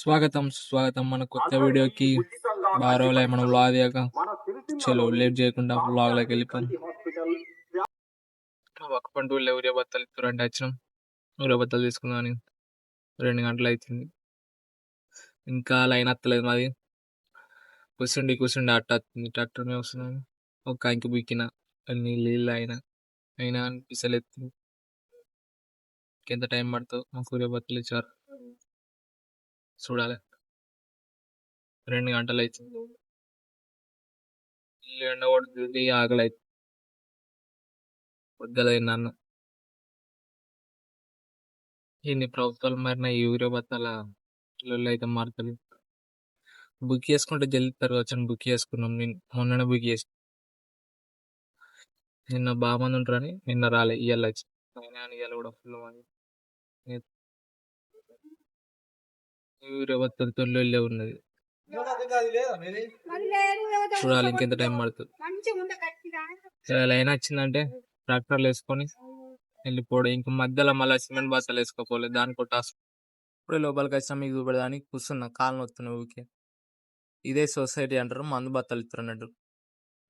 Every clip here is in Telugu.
స్వాగతం స్వాగతం మన కొత్త వీడియోకి. బారోలే మనం వ్లాగ్ చేయక, చలో లేట్ చేయకుండా వ్లాగ్ లోకి వెళ్ళిపోయాం. ఒక పండు ఊరియా బత్తాలు ఇస్తారంటే వచ్చినాం. ఊరియా బత్తాలు తీసుకుందామని 2 గంటలు అవుతుంది, ఇంకా లైన్ వస్తలేదు. మాది కూర్చుండి అట్ట వస్తుంది, ట్రాక్టర్ మీద వస్తున్నాను. ఒక కంకి బుక్కిన నీళ్ళు అయినా అనిపిస్తలేదు. ఎంత టైం పడుతుందో మాకు ఊరియా బత్తాలు ఇచ్చారు చూడాలి. 2 గంటలు అవుతుంది, ఇల్లు ఎండ కొడుతుంది, ఆకలి అవుతుంది. పొద్దుల తిన్నాను. ఇన్ని ప్రభుత్వాలు మారిన ఈ ఊరియా బత్తాల ఇల్లు అయితే మారుతుంది. బుక్ చేసుకుంటే జల్దీ తరగచ్చు అని బుక్ చేసుకున్నాం. నేను మొన్ననే బుక్ చేసి, నిన్న బాగా మంది ఉంటారని నిన్న రాలే, ఇవాళ వచ్చి ఇవాళ కూడా ఫుల్ మంది. ఊరియా బత్తాలు తొలి ఉన్నది, చూడాలి ఇంకెంత టైం పడుతుంది. లైన్ వచ్చిందంటే ట్రాక్టర్లు వేసుకొని వెళ్ళిపోవడం. ఇంకా మధ్యలో మళ్ళీ సిమెంట్ బస్తాలు వేసుకోపోలేదు, దానికి టాస్క్. ఇప్పుడే లోపలికి వచ్చినా మీకు చూపెడదానికి కూర్చున్నా, కాలు నొత్తున్నా ఊరికే. ఇదే సొసైటీ అంటారు, మందు బత్తాలు ఇస్తారు అన్నట్టు.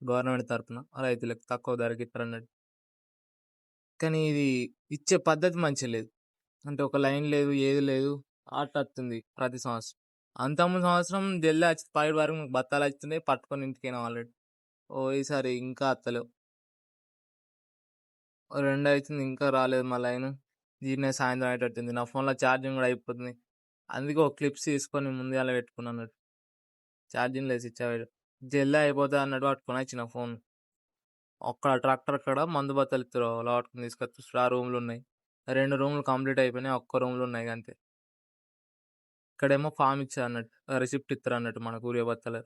గవర్నమెంట్ తరఫున రైతులకు తక్కువ ధరకి ఇస్తారు అన్నట్టు. కానీ ఇది ఇచ్చే పద్ధతి మంచిగా లేదు. అంటే ఒక లైన్ లేదు, ఏది లేదు, ఆట వస్తుంది ప్రతి సంవత్సరం. అంతకుముందు సంవత్సరం జల్లి వచ్చి 5 వరకు బత్తాలు వచ్చినాయి, పట్టుకొని ఇంటికైనా ఆల్రెడీ. ఈసారి ఇంకా వస్తలేవు. 2 అవుతుంది ఇంకా రాలేదు మా లైన్. దీన్నే సాయంత్రం అయ్యేటట్టుంది. నా ఫోన్లో ఛార్జింగ్ కూడా అయిపోతుంది, అందుకే ఒక క్లిప్స్ తీసుకొని ముందుగా పెట్టుకున్నాను అన్నట్టు. ఛార్జింగ్ లేదు, స్విచ్ అయ్యాడు. జల్ది అయిపోతుంది అన్నట్టు పట్టుకొని వచ్చిన ఫోన్. ఒక్కడ ట్రాక్టర్ అక్కడ మందు బత్తాలు ఇస్తారు, అలా పట్టుకుని తీసుకొచ్చి. ఆ రూమ్లు ఉన్నాయి, 2 రూమ్లు కంప్లీట్ అయిపోయినాయి, ఒక్క రూమ్లు ఉన్నాయి అంతే. ఇక్కడేమో ఫామ్ ఇచ్చారు అన్నట్టు, రిసిప్ట్ ఇస్తారు అన్నట్టు మనకు ఊరియా బత్తాలు.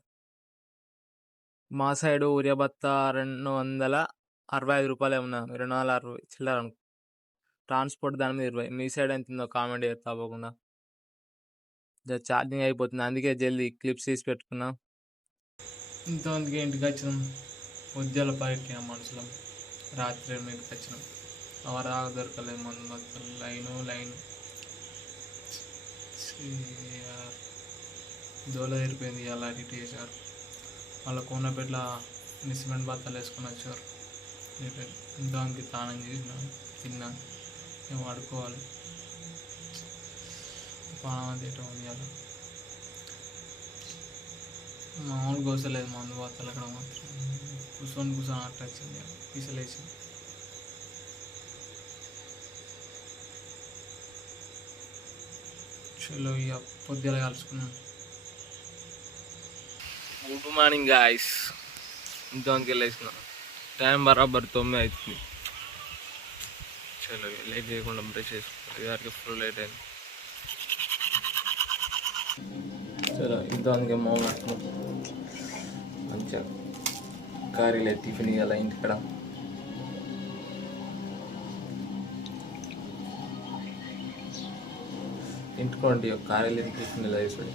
మా సైడ్ ఊరియా బత్తా 265 రూపాయలు ఏమన్నా, 260 చిల్లర అనుకో. ట్రాన్స్పోర్ట్ దాని మీద 20. మీ సైడ్ ఎంత ఉందో కామెంట్ చేస్తా తప్పకుండా. ఛార్జింగ్ అయిపోతుంది, అందుకే జల్దీ క్లిప్స్ తీసి పెట్టుకున్నా. ఇంతమందికి ఇంటికి వచ్చినాం. ఉద్యోగ పైకి మనుషులం. రాత్రి 8కి వచ్చినాం. అవరాగా దొరకలేదు మందు బత్తాలు. లైను దోల తీరిపోయింది. అలా అడిట్ చేశారు. మళ్ళీ కోనపేట్ల సిమెంట్ బత్తాలు వేసుకొని వచ్చారు. దానికి స్నానం చేసిన, తిన్నాను, మేము ఆడుకోవాలి. పానం తింటాం ఉంది. అలా మామూలు కోసలేదు మందు బత్తాలు. అక్కడ మాత్రం కూర్చొని అట్ట వచ్చింది, పీసలేసి. చలో ఇక పొద్దుల కలుసుకున్నాం. Good morning guys. ఇంతమందికి వెళ్ళేసిన టైం బరాబర్ 9 అవుతుంది. చలో లేట్ చేయకుండా బ్రష్ చేసుకుంటాం, ఇద్దరికి ఫుల్ లేట్ అయింది. చలో ఇంతమందికి మౌనం మంచిగా కారీలే టిఫిన్ ఇవ్వాలి ఇంటికాడ. ఇంటికోండి కారీలు టిఫిన్ ఇలా వేసాడు.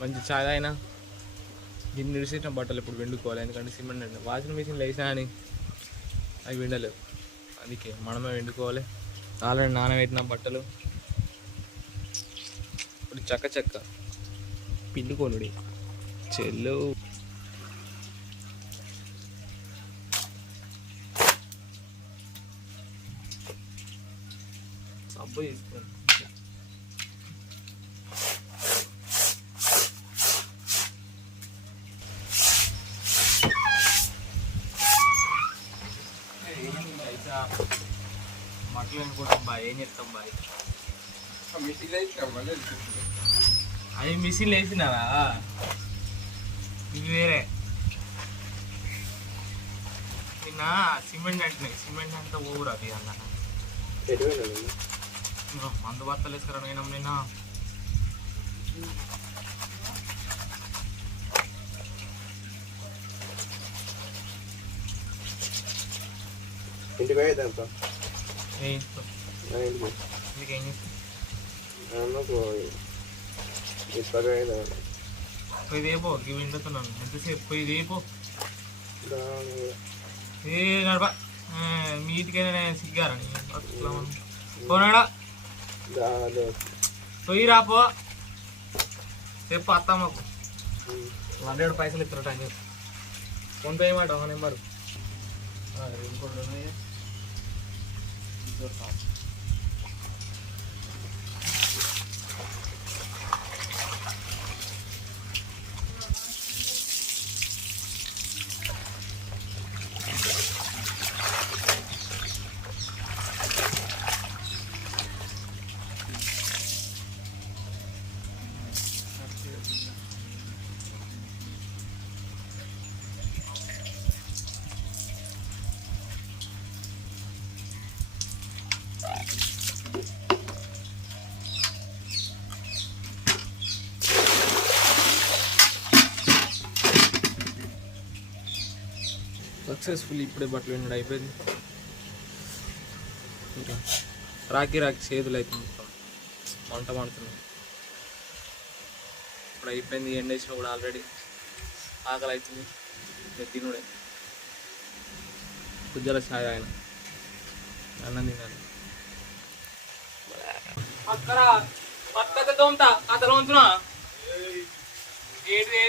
మంచి చాయ్ అయినా గిన్నె విడిసిన బట్టలు ఇప్పుడు వెండుకోవాలి, ఎందుకంటే సిమెంట్ అండి. వాషింగ్ మిషన్లో వేసినా అని అవి వెండలేవు, అందుకే మనమే వెండుకోవాలి. ఆల్రెడీ నానబెట్టిన బట్టలు ఇప్పుడు చక్క పిండుకోనుడి చెల్లు. సబ్బు తీసుకోండి. మట్లు అనుకుంటాం బాయ్, ఏం చెప్తాం బాయ్. అది మిషన్లు వేసినారా, ఇది వేరే. నిన్న సిమెంట్ అంటున్నాయి, సిమెంట్ అంతా ఊరు అది అన్న మందు బత్తలు వేసుకురా నేను నిన్న ఇంటికి పోయేదంతా ఇంటికేం పోయి రేపో ఇవి ఎండుతున్నాను ఎంతసేపు పోయి రేపో ఏ నడప మీ ఇంటికైనా సిగ్గారని పోనాడా పోయి రాపో రేపు అత్తమ్మకు 100 పైసలు ఇస్తారు టైం ఫోన్ పే మాట ఒక నెంబరు ఇంకోటి ఉన్నాయి సక్సెస్ఫుల్ ఇప్పుడే బట్టలు వినడు అయిపోయింది ఇంకా రాకి చేతులు అవుతుంది మంట మండుతుంది ఇప్పుడు అయిపోయింది ఎండ వేసిన కూడా ఆల్రెడీ ఆకలి అవుతుంది తినుడే కుజ్జల ఛాయ్ ఆయన అన్నం తినాలి పక్కన తోముతా అతను వంతున్నా ఏంటి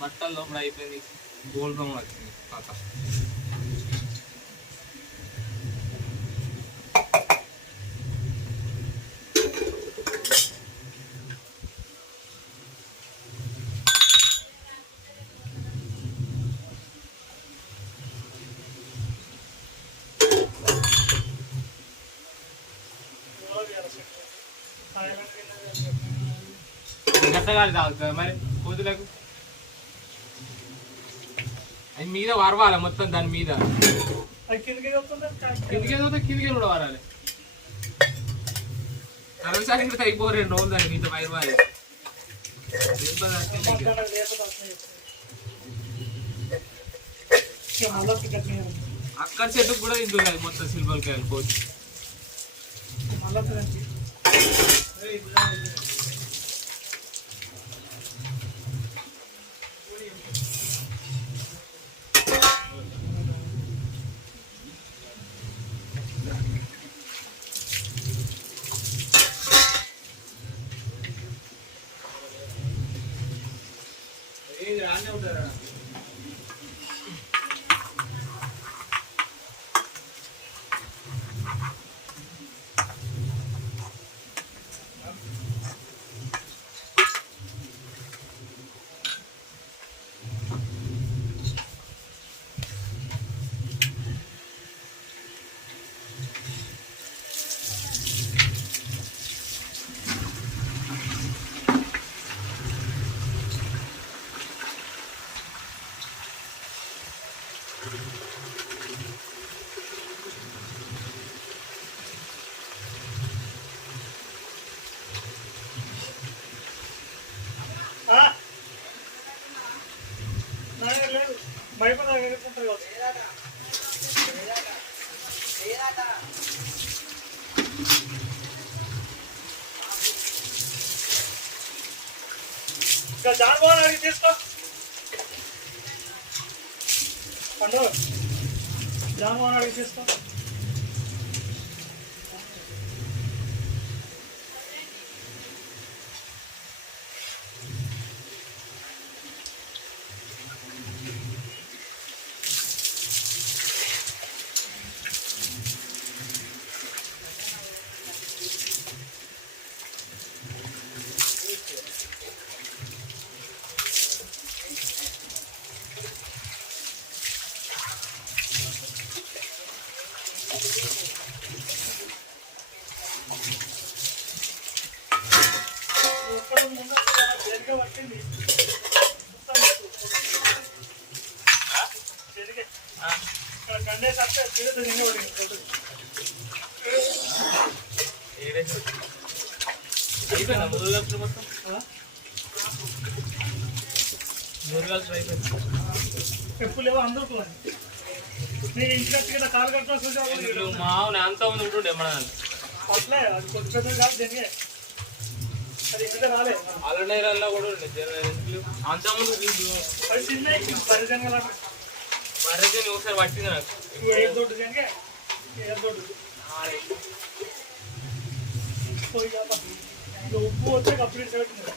బట్టలు లోపల అయిపోయింది గోల్డ్ రంగు వచ్చింది కాక గట్టగాలి తాగుతుంది మరి కోతులకు అది మీద వరవాలి మొత్తం దాని మీద కిందికి కూడా వరాలి కరెంట్ ఇంకా అయిపో 2 రోజులు దాన్ని మీద వైరవాలి అక్కడ చెట్టుకు కూడా తింటుంది మొత్తం సిల్వర్ కాయలు కోతి రానే ఉంటారా జాన్మోహన్ అడిగి తీసుకో పండు జాన్మోహన్ అడిగి తీసుకో అయిపోయినా ముందు మొత్తం చెప్పులేవో అందరూ నేను ఇంట్లో కాలు కట్టుకో మావుని అంతా ఉంది ఉంటుండే మన అట్లే అది కొద్ది పెద్ద కాదు జరిగే అది ఇంకా రాలే అలనేరల్లో కూడా ఉండే అంత ముందు అది చిన్న పరిజంగా మర్రజని ఒకసారి పట్టింది నాకు ఏ దొడ్డు జరిగే ఏ దొడ్డు ఉప్పు వచ్చే కప్పుడు పెట్టింది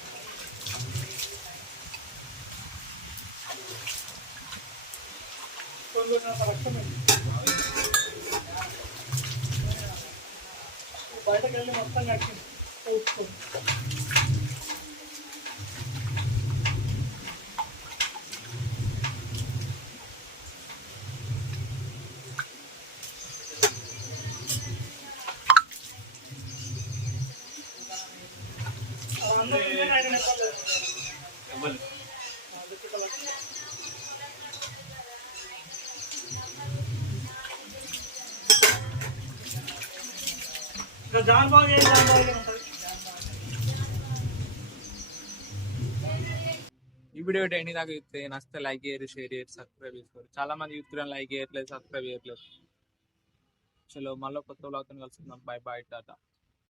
బయటకు వెళ్ళి మొత్తం కట్టింది ఉప్పు జాన్ బాగా ఉంటుంది. ఈ వీడియో ఏంటి నాకు నచ్చితే లైక్ చేయరు, షేర్ చేయరు, సబ్స్క్రైబ్ చేసుకోరు. చాలా మంది యూత్ లైక్ చేయట్లేదు, సబ్స్క్రైబ్ చేయట్లేదు. చలో మళ్ళీ కొత్త వ్లాగ్తో కలుసుకుందాం. Bye bye, Tata.